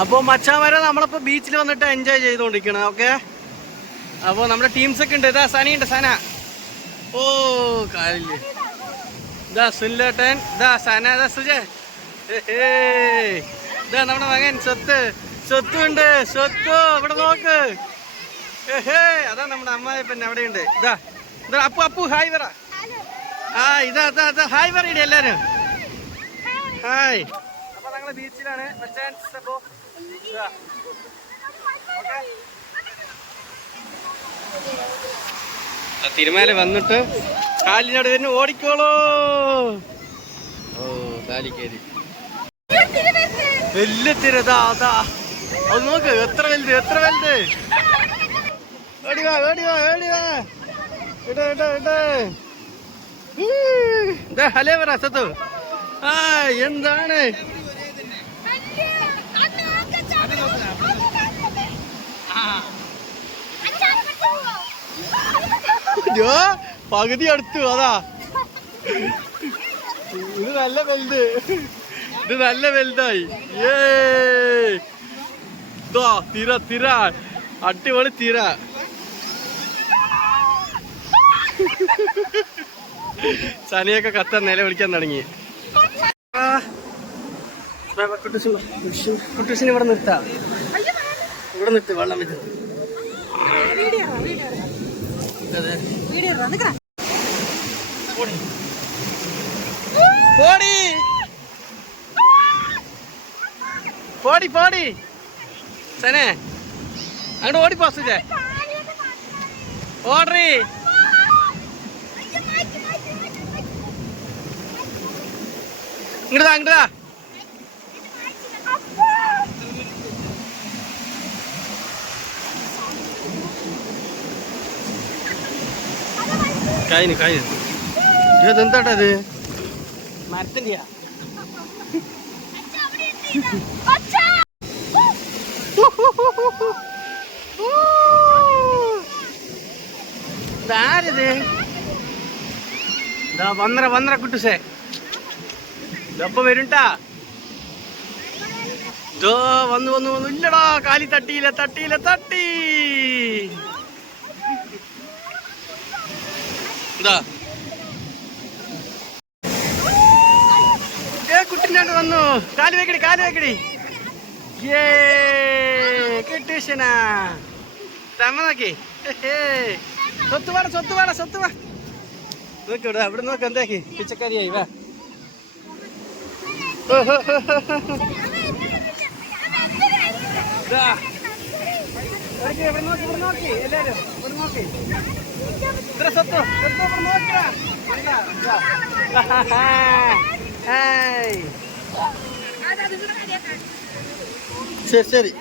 അപ്പോൾ മച്ചാമാരെ നമ്മളിപ്പോൾ ബീച്ചിൽ വന്നിട്ട് എൻജോയ് ചെയ്തുകൊണ്ടിരിക്കണം. ഓക്കെ, അപ്പോൾ നമ്മുടെ ടീംസൊക്കെ ഉണ്ട്. ഇതാ സനയുണ്ട്, സന. ഓ കാലില് ഇതാ സുനിലേട്ടൻ, ഇതാ സന, ഇതാ സുജയ്, ഇതാ നമ്മുടെ മകൻ സ്വത്തുണ്ട്. സ്വത്തു ഇവിടെ നോക്ക്. അതാ നമ്മുടെ അമ്മായി പിന്നെ അവിടെയുണ്ട്. ഇതാ ഇതാ അപ്പു ഹായ് പറ. ആ ഇതാ ഹായ് പറയണേ എല്ലാരും. ഹായ്. അപ്പൊ ഞങ്ങള് ബീച്ചിലാണ്. അപ്പോ തിരുമാല വന്നിട്ട് കാലിനോട് വരുന്നു, ഓടിക്കോളൂ. ഓ കാലിക്കേരി വലിയ തിരതാ. അതാ അത് നോക്ക്, എത്ര വലുത്. ഹലേ പറ സത്തു. ആ എന്താണ് പകുതി അടുത്തു. അതാ ഇത് നല്ല വലുതായി. തിര അടിപൊളി തിര. സനിയൊക്കെ കത്താൻ നില വിളിക്കാൻ തുടങ്ങി. കുട്ടൂസിന് ഇവിടെ നിർത്താം. ഇവിടെ നിർത്തി വെള്ളം വെച്ചു. പോടി സനെ അങ്ങോട്ട് ഓടിപ്പോ. സുജേ ഓടറി. ഇങ്ങോട്ടാ കായ് ഇതെന്താട്ടത്? മരത്തിന്റെയാ? ഇതാരത്? വന്നറ കുട്ടുസേ ഇതപ്പ വരുണ്ടാ. വന്നു. ഇല്ലടാ, കാലി തട്ടി. ഇതാ കുട്ടിനാണ്ട് വന്നു. കാല് വെക്കടി. കിട്ടൂഷനാ തമ്മ നോക്കി. സ്വത്ത് വാ നോക്കിവിടെ. അവിടെ നോക്ക്, എന്താക്കി പിച്ചക്കാരിയായി. വാ ഇവിടെ നോക്കി എല്ലാരും. ഇവിടെ നോക്കി ഇത്ര സ്വത്ത് നോക്കാം. ശരി.